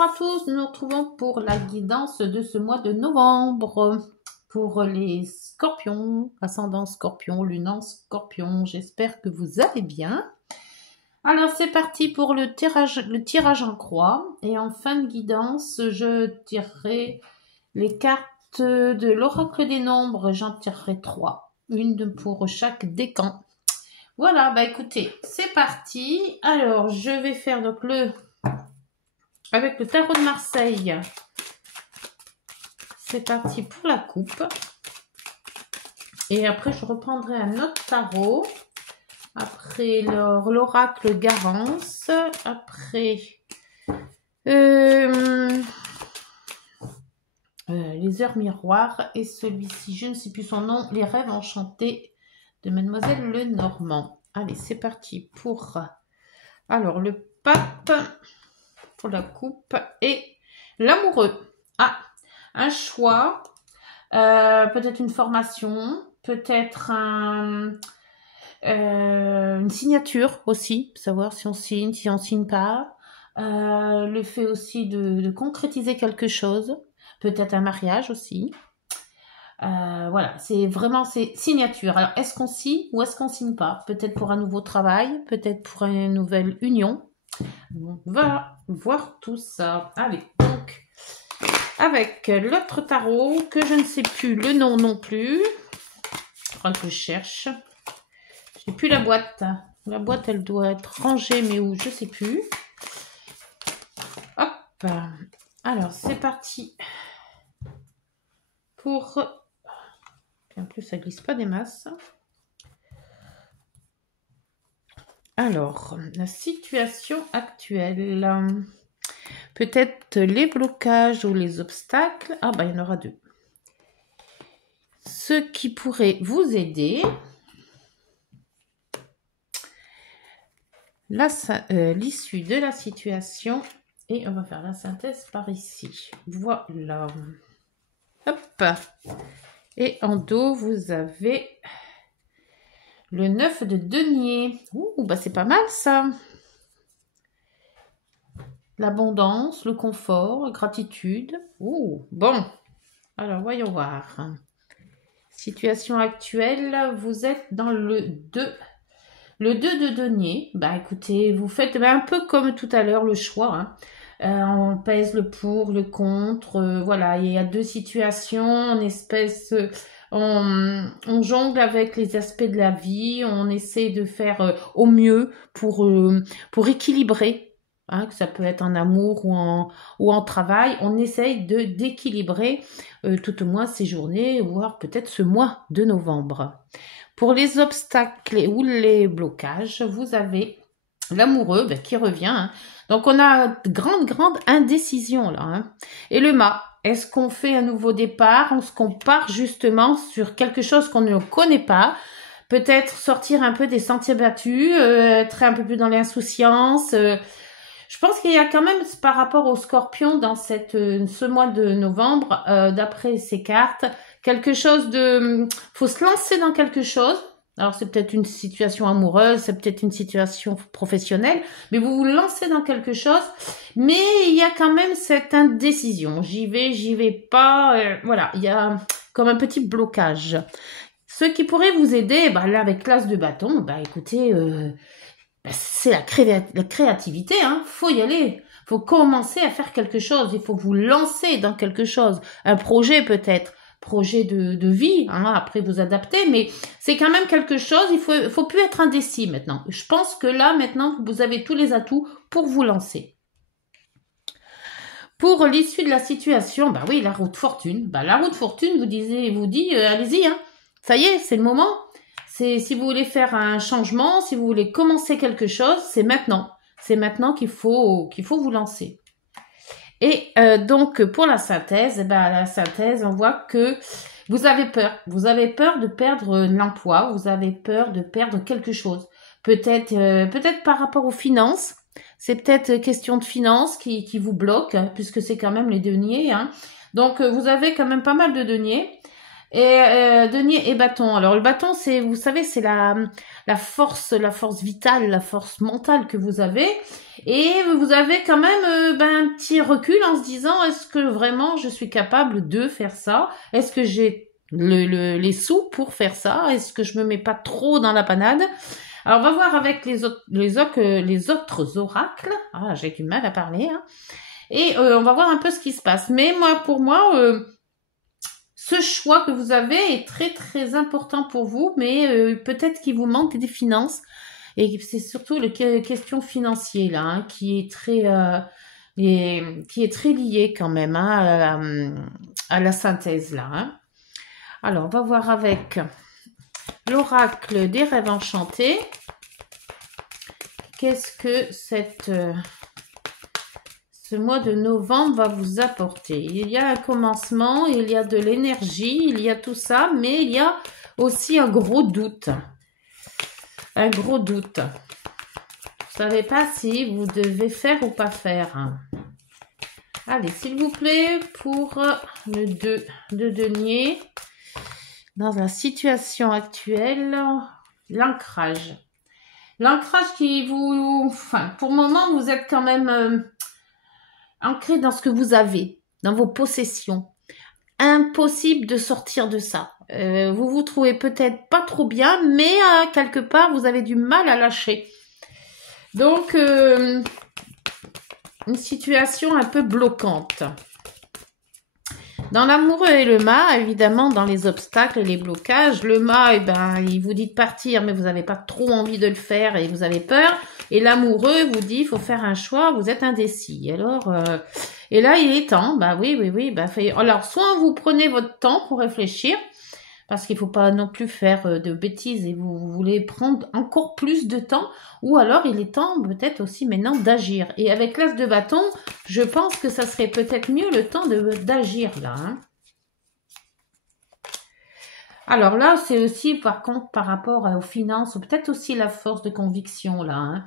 Bonjour à tous, nous nous retrouvons pour la guidance de ce mois de novembre pour les scorpions, ascendant scorpion, lunan scorpion. J'espère que vous allez bien. Alors c'est parti pour le tirage en croix et en fin de guidance, je tirerai les cartes de l'oracle des nombres. J'en tirerai 3, une pour chaque décan. Voilà, bah écoutez, c'est parti. Alors je vais faire donc avec le tarot de Marseille. C'est parti pour la coupe. Et après, je reprendrai un autre tarot. Après, l'oracle Garance. Après, les heures miroirs. Et celui-ci, je ne sais plus son nom, les rêves enchantés de Mademoiselle Lenormand. Allez, c'est parti pour... Alors, le pape pour la coupe et l'amoureux. Ah, un choix, peut-être une formation, peut-être une signature aussi, savoir si on signe, si on signe pas. Le fait aussi de concrétiser quelque chose, peut-être un mariage aussi. Voilà, c'est vraiment signature. Alors, est-ce qu'on signe ou est-ce qu'on signe pas? Peut-être pour un nouveau travail, peut-être pour une nouvelle union. On va voir tout ça. Allez, donc, avec l'autre tarot, que je ne sais plus le nom non plus. Je crois que je cherche. Je n'ai plus la boîte. La boîte, elle doit être rangée, mais où, je ne sais plus. Hop. Alors, c'est parti. Pour... En plus, ça glisse pas des masses. Alors, la situation actuelle. Peut-être les blocages ou les obstacles. Ah, bah, il y en aura deux. Ce qui pourrait vous aider. L'issue de la situation. Et on va faire la synthèse par ici. Voilà. Hop. Et en dos, vous avez le 9 de denier. Ouh, bah c'est pas mal ça. L'abondance, le confort, la gratitude. Ouh, bon. Alors, voyons voir. Situation actuelle, vous êtes dans le 2. Le 2 de denier. Bah écoutez, vous faites un peu comme tout à l'heure le choix. Hein. On pèse le pour, le contre. Voilà, il y a deux situations. On jongle avec les aspects de la vie. On essaie de faire au mieux pour équilibrer. Hein, que ça peut être en amour ou en travail, on essaye d'équilibrer tout au moins ces journées, voire peut-être ce mois de novembre. Pour les obstacles ou les blocages, vous avez l'amoureux qui revient. Hein. Donc on a grande indécision là. Hein. Et le mât, est-ce qu'on fait un nouveau départ? Est-ce qu'on part justement sur quelque chose qu'on ne connaît pas? Peut-être sortir un peu des sentiers battus, être un peu plus dans l'insouciance. Je pense qu'il y a quand même, par rapport aux scorpions dans ce mois de novembre, d'après ces cartes, quelque chose de... faut se lancer dans quelque chose. Alors, c'est peut-être une situation amoureuse, c'est peut-être une situation professionnelle, mais vous vous lancez dans quelque chose, mais il y a quand même cette indécision. J'y vais pas, voilà, il y a comme un petit blocage. Ce qui pourrait vous aider, bah, là, avec l'as de bâton, bah, écoutez... c'est la créativité, hein. Faut y aller. Faut commencer à faire quelque chose. Il faut vous lancer dans quelque chose. Un projet peut-être. Projet de vie, hein. Après vous adapter. Mais c'est quand même quelque chose. Il faut plus être indécis maintenant. Je pense que là, maintenant, vous avez tous les atouts pour vous lancer. Pour l'issue de la situation, bah oui, la route fortune. Bah, la route fortune vous dit, allez-y, hein. Ça y est, c'est le moment. C'est si vous voulez faire un changement, si vous voulez commencer quelque chose, c'est maintenant. C'est maintenant qu'il faut vous lancer. Et donc, pour la synthèse, on voit que vous avez peur. Vous avez peur de perdre l'emploi, vous avez peur de perdre quelque chose. Peut-être par rapport aux finances. C'est peut-être question de finances qui vous bloque, puisque c'est quand même les deniers. Hein. Donc, vous avez quand même pas mal de deniers. Et denier et bâton. Alors le bâton, c'est, vous savez, c'est la force vitale, la force mentale que vous avez. Et vous avez quand même un petit recul en se disant, est-ce que vraiment je suis capable de faire ça? Est-ce que j'ai les sous pour faire ça? Est-ce que je me mets pas trop dans la panade? Alors on va voir avec les autres oracles. Ah, j'ai du mal à parler. Hein. Et on va voir un peu ce qui se passe. Mais pour moi, ce choix que vous avez est très très important pour vous, mais peut-être qu'il vous manque des finances. Et c'est surtout la question financière là, hein, qui est très liée quand même hein, à la synthèse là. Hein. Alors, on va voir avec l'oracle des rêves enchantés. Qu'est-ce que ce mois de novembre va vous apporter? Il y a un commencement, il y a de l'énergie, il y a tout ça, mais il y a aussi un gros doute. Un gros doute. Vous savez pas si vous devez faire ou pas faire. Allez, s'il vous plaît, pour le 2 de denier, dans la situation actuelle, l'ancrage. L'ancrage qui vous... Enfin, pour le moment, vous êtes quand même ancré dans ce que vous avez, dans vos possessions. Impossible de sortir de ça. Vous vous trouvez peut-être pas trop bien, mais quelque part, vous avez du mal à lâcher. Donc, une situation un peu bloquante. Dans l'amoureux et le mât, évidemment, dans les obstacles et les blocages, le mât, il vous dit de partir, mais vous n'avez pas trop envie de le faire et vous avez peur. Et l'amoureux vous dit, il faut faire un choix, vous êtes indécis. Alors, et là, il est temps, oui. Alors, soit vous prenez votre temps pour réfléchir, parce qu'il faut pas non plus faire de bêtises et vous voulez prendre encore plus de temps, ou alors il est temps peut-être aussi maintenant d'agir. Et avec l'as de bâton, je pense que ça serait peut-être mieux le temps d'agir là. Hein. Alors là, c'est aussi par contre par rapport aux finances, peut-être aussi la force de conviction là, hein.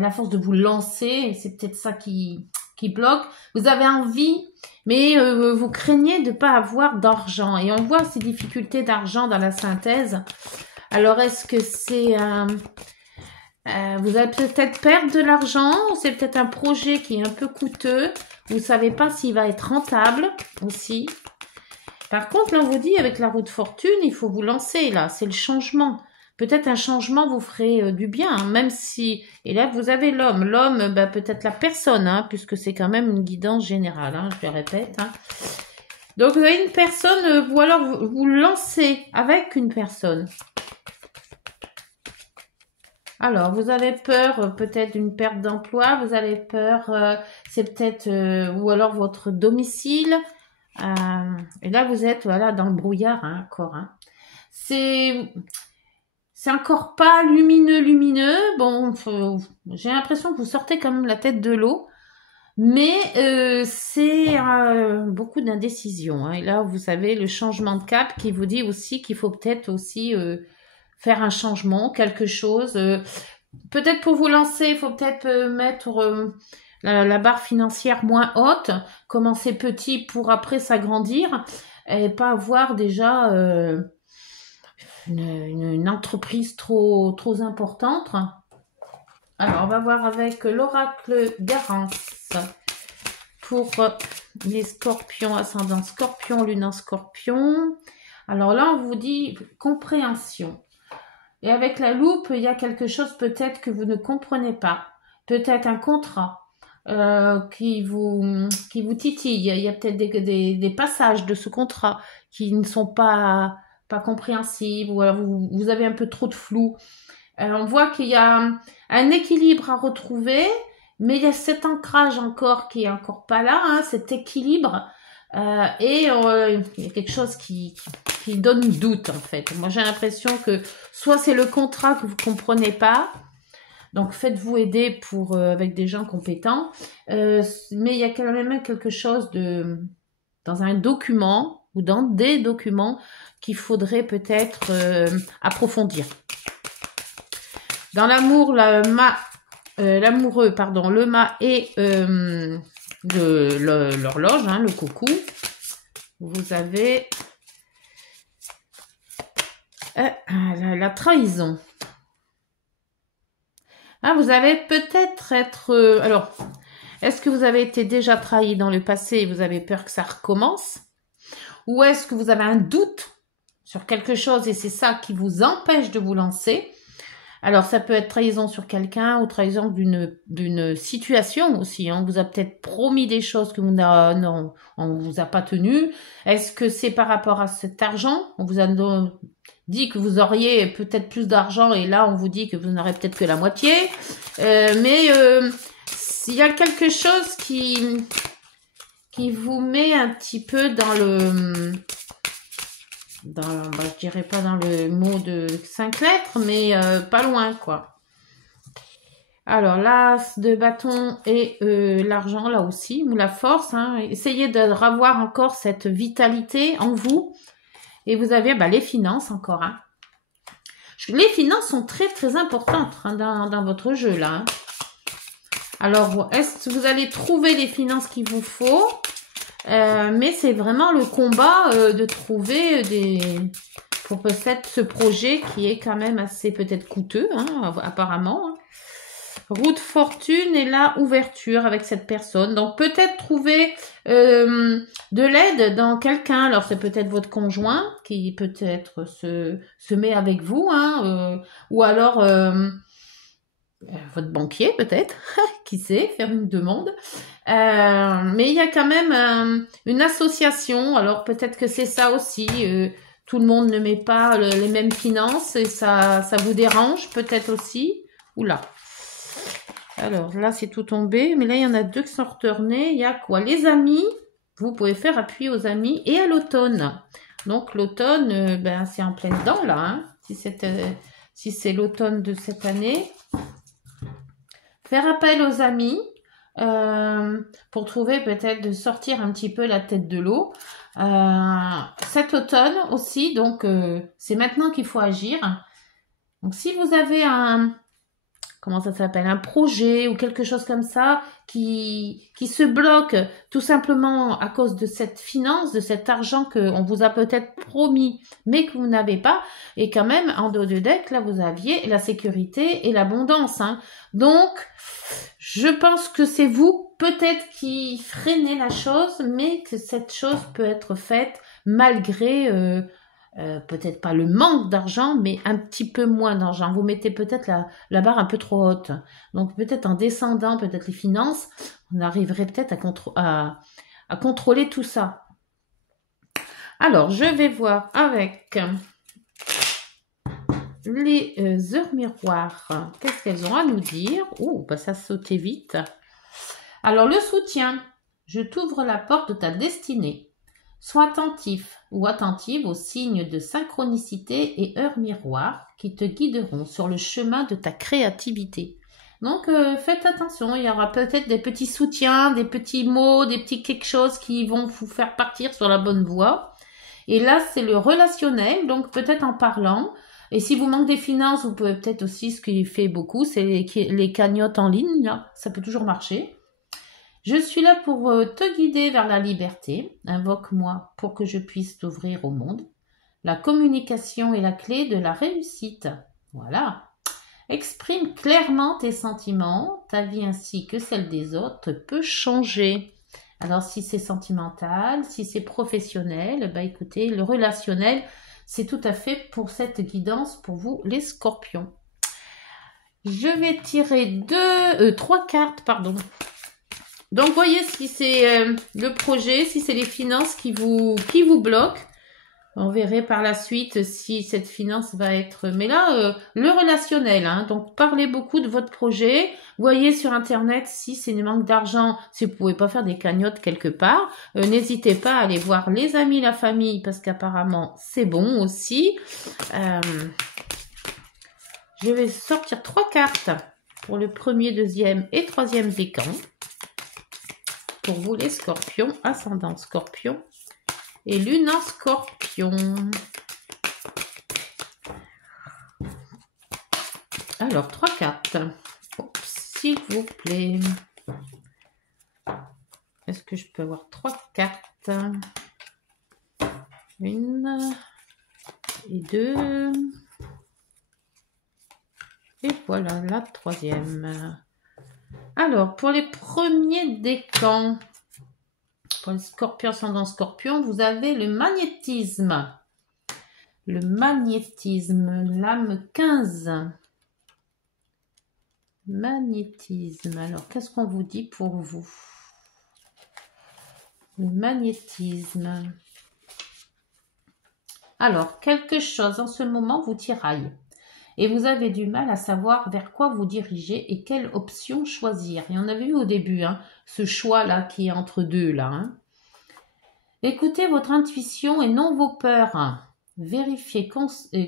La force de vous lancer, c'est peut-être ça qui bloque. Vous avez envie, mais vous craignez de ne pas avoir d'argent. Et on voit ces difficultés d'argent dans la synthèse. Alors, est-ce que c'est... vous allez peut-être perdre de l'argent, c'est peut-être un projet qui est un peu coûteux. Vous ne savez pas s'il va être rentable aussi. Par contre, là, on vous dit, avec la roue de fortune, il faut vous lancer, là. C'est le changement. Peut-être un changement vous ferait du bien, hein, même si... Et là, vous avez l'homme. L'homme, peut-être la personne, hein, puisque c'est quand même une guidance générale, hein, je le répète. Hein. Donc, vous avez une personne, ou alors vous lancez avec une personne. Alors, vous avez peur peut-être d'une perte d'emploi, vous avez peur, c'est peut-être... ou alors votre domicile... et là, vous êtes voilà dans le brouillard hein, encore. Hein. C'est encore pas lumineux. Bon, j'ai l'impression que vous sortez quand même la tête de l'eau. Mais c'est beaucoup d'indécision. Hein. Et là, vous savez, le changement de cap qui vous dit aussi qu'il faut peut-être aussi faire un changement, quelque chose. Peut-être pour vous lancer, il faut peut-être mettre... la barre financière moins haute, commencer petit pour après s'agrandir et pas avoir déjà une entreprise trop importante. Alors, on va voir avec l'oracle Garance pour les scorpions, ascendant scorpion, lune en scorpion. Alors là, on vous dit compréhension. Et avec la loupe, il y a quelque chose peut-être que vous ne comprenez pas. Peut-être un contrat. Qui vous titille. Il y a peut-être des passages de ce contrat qui ne sont pas compréhensibles ou alors vous avez un peu trop de flou. On voit qu'il y a un équilibre à retrouver, mais il y a cet ancrage encore qui est encore pas là, hein, cet équilibre. Et il y a quelque chose qui donne doute en fait. Moi j'ai l'impression que soit c'est le contrat que vous comprenez pas, donc faites-vous aider avec des gens compétents, mais il y a quand même quelque chose dans un document ou dans des documents qu'il faudrait peut-être approfondir. Dans l'amour, l'amoureux, pardon, le mât et l'horloge, hein, le coucou, vous avez La trahison. Ah, vous avez peut-être être... alors, est-ce que vous avez été déjà trahi dans le passé et vous avez peur que ça recommence? Ou est-ce que vous avez un doute sur quelque chose et c'est ça qui vous empêche de vous lancer? Alors, ça peut être trahison sur quelqu'un ou trahison d'une situation aussi. Hein. On vous a peut-être promis des choses que non, on vous a pas tenu. Est-ce que c'est par rapport à cet argent? On vous a dit que vous auriez peut-être plus d'argent et là, on vous dit que vous n'aurez peut-être que la moitié. Mais il y a quelque chose qui vous met un petit peu dans le... je dirais pas dans le mot de 5 lettres, mais pas loin, quoi. Alors, l'as de bâton et l'argent, là aussi, ou la force. Hein. Essayez de revoir encore cette vitalité en vous. Et vous avez les finances encore. Hein. Les finances sont très, très importantes hein, dans votre jeu, là. Hein. Alors, est-ce que vous allez trouver les finances qu'il vous faut? Mais c'est vraiment le combat de trouver pour peut-être ce projet qui est quand même assez peut-être coûteux, hein, apparemment. Hein. Roue de fortune et la ouverture avec cette personne. Donc peut-être trouver de l'aide dans quelqu'un. Alors c'est peut-être votre conjoint qui peut-être se met avec vous, hein, ou alors votre banquier peut-être, qui sait, faire une demande. Mais il y a quand même une association, alors peut-être que c'est ça aussi, tout le monde ne met pas les mêmes finances et ça vous dérange peut-être aussi. Oula. Alors là c'est tout tombé, mais là il y en a deux qui sont retournés. Il y a quoi? Les amis, vous pouvez faire appui aux amis et à l'automne. Donc l'automne, c'est en plein dedans là, hein, si c'est l'automne de cette année. Faire appel aux amis pour trouver peut-être de sortir un petit peu la tête de l'eau. Cet automne aussi, donc c'est maintenant qu'il faut agir. Donc si vous avez comment ça s'appelle, un projet ou quelque chose comme ça qui se bloque tout simplement à cause de cette finance, de cet argent qu'on vous a peut-être promis mais que vous n'avez pas, et quand même en dos de deck là vous aviez la sécurité et l'abondance, hein. Donc je pense que c'est vous peut-être qui freinez la chose, mais que cette chose peut être faite malgré peut-être pas le manque d'argent, mais un petit peu moins d'argent. Vous mettez peut-être la barre un peu trop haute. Donc peut-être en descendant peut-être les finances, on arriverait peut-être à contrôler tout ça. Alors, je vais voir avec les heures miroirs. Qu'est-ce qu'elles ont à nous dire? Oh, ça sautait vite. Alors, le soutien. Je t'ouvre la porte de ta destinée. Sois attentif ou attentive aux signes de synchronicité et heures miroirs qui te guideront sur le chemin de ta créativité. Donc, faites attention, il y aura peut-être des petits soutiens, des petits mots, des petits quelque chose qui vont vous faire partir sur la bonne voie. Et là, c'est le relationnel, donc peut-être en parlant. Et si vous manquez des finances, vous pouvez peut-être aussi, ce qui fait beaucoup, c'est les cagnottes en ligne, là, ça peut toujours marcher. Je suis là pour te guider vers la liberté. Invoque-moi pour que je puisse t'ouvrir au monde. La communication est la clé de la réussite. Voilà. Exprime clairement tes sentiments. Ta vie ainsi que celle des autres peut changer. Alors si c'est sentimental, si c'est professionnel, écoutez, le relationnel, c'est tout à fait pour cette guidance pour vous les scorpions. Je vais tirer 3 cartes, pardon. Donc, voyez si c'est le projet, si c'est les finances qui vous bloquent. On verrait par la suite si cette finance va être... Mais là, le relationnel, hein, donc parlez beaucoup de votre projet. Voyez sur Internet si c'est une manque d'argent, si vous pouvez pas faire des cagnottes quelque part. N'hésitez pas à aller voir les amis, la famille, parce qu'apparemment, c'est bon aussi. Je vais sortir 3 cartes pour le premier, deuxième et troisième décan. Pour vous les scorpions, ascendant scorpion et lune en scorpion. Alors, 3 cartes. S'il vous plaît. Est-ce que je peux avoir 3 cartes? 1, et 2. Et voilà la troisième. Alors, pour les premiers décans, pour les scorpions ascendant scorpion, vous avez le magnétisme. Le magnétisme, l'âme 15. Magnétisme. Alors, qu'est-ce qu'on vous dit pour vous? Le magnétisme. Alors, quelque chose en ce moment vous tiraille. Et vous avez du mal à savoir vers quoi vous diriger et quelle option choisir. Et on avait vu au début, hein, ce choix-là qui est entre deux, là. Hein. Écoutez votre intuition et non vos peurs. Vérifiez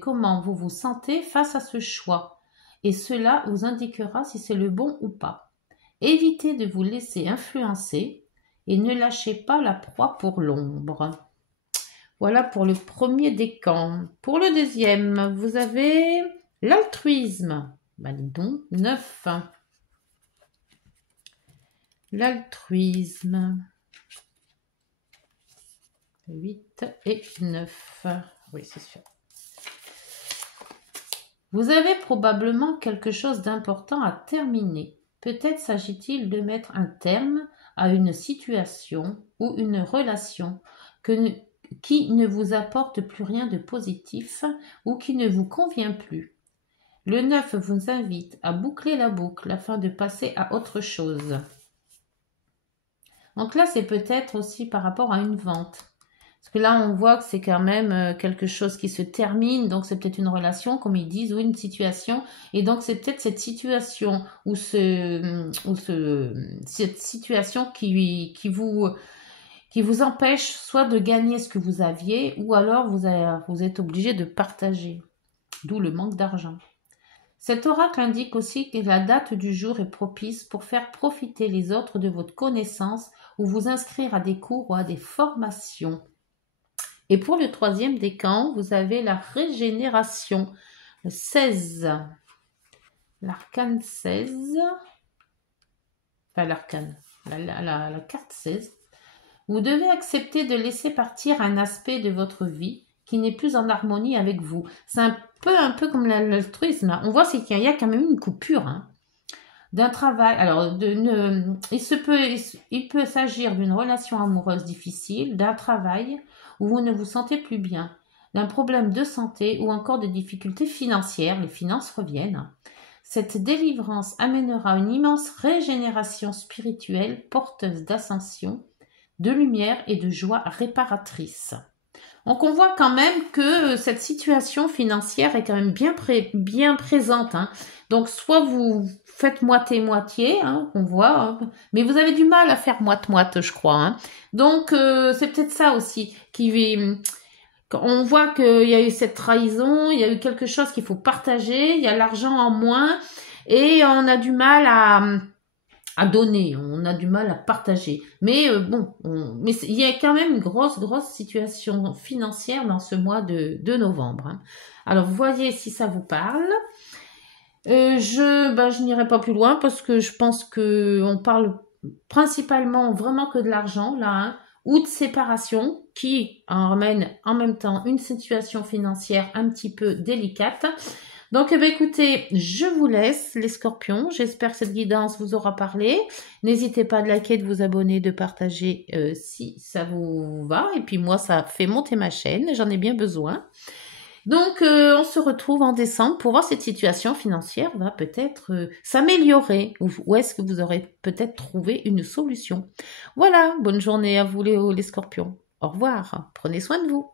comment vous vous sentez face à ce choix. Et cela vous indiquera si c'est le bon ou pas. Évitez de vous laisser influencer et ne lâchez pas la proie pour l'ombre. Voilà pour le premier décan. Pour le deuxième, vous avez l'altruisme. Ben, dis donc, 9. L'altruisme. 8 et 9. Oui, c'est sûr. Vous avez probablement quelque chose d'important à terminer. Peut-être s'agit-il de mettre un terme à une situation ou une relation qui ne vous apporte plus rien de positif ou qui ne vous convient plus. Le 9 vous invite à boucler la boucle afin de passer à autre chose. Donc là, c'est peut-être aussi par rapport à une vente. Parce que là, on voit que c'est quand même quelque chose qui se termine, donc c'est peut-être une relation, comme ils disent, ou une situation. Et donc, c'est peut-être cette situation ou cette situation qui vous empêche soit de gagner ce que vous aviez, ou alors vous êtes obligé de partager, d'où le manque d'argent. Cet oracle indique aussi que la date du jour est propice pour faire profiter les autres de votre connaissance ou vous inscrire à des cours ou à des formations. Et pour le troisième décan, vous avez la régénération, le 16. L'arcane 16, enfin l'arcane, la carte 16. Vous devez accepter de laisser partir un aspect de votre vie qui n'est plus en harmonie avec vous. C'est un peu comme l'altruisme. On voit qu'il y a quand même une coupure hein, d'un travail. Alors, il peut s'agir d'une relation amoureuse difficile, d'un travail où vous ne vous sentez plus bien, d'un problème de santé ou encore de difficultés financières. Les finances reviennent. Cette délivrance amènera une immense régénération spirituelle porteuse d'ascension, de lumière et de joie réparatrice. Donc on voit quand même que cette situation financière est quand même bien présente. Hein. Donc soit vous faites moitié-moitié, hein, on voit, hein, mais vous avez du mal à faire moite-moite, je crois. Hein. Donc c'est peut-être ça aussi on voit qu'il y a eu cette trahison, il y a eu quelque chose qu'il faut partager, il y a l'argent en moins et on a du mal à donner, on a du mal à partager. Mais mais il y a quand même une grosse situation financière dans ce mois de novembre. Hein. Alors, voyez si ça vous parle. Je n'irai pas plus loin parce que je pense qu'on parle principalement vraiment que de l'argent, là, hein, ou de séparation qui emmène en même temps une situation financière un petit peu délicate. Donc, écoutez, je vous laisse les scorpions. J'espère que cette guidance vous aura parlé. N'hésitez pas à liker, de vous abonner, de partager si ça vous va. Et puis moi, ça fait monter ma chaîne. J'en ai bien besoin. Donc, on se retrouve en décembre pour voir si cette situation financière va peut-être s'améliorer. Ou est-ce que vous aurez peut-être trouvé une solution. Voilà, bonne journée à vous les scorpions. Au revoir, prenez soin de vous.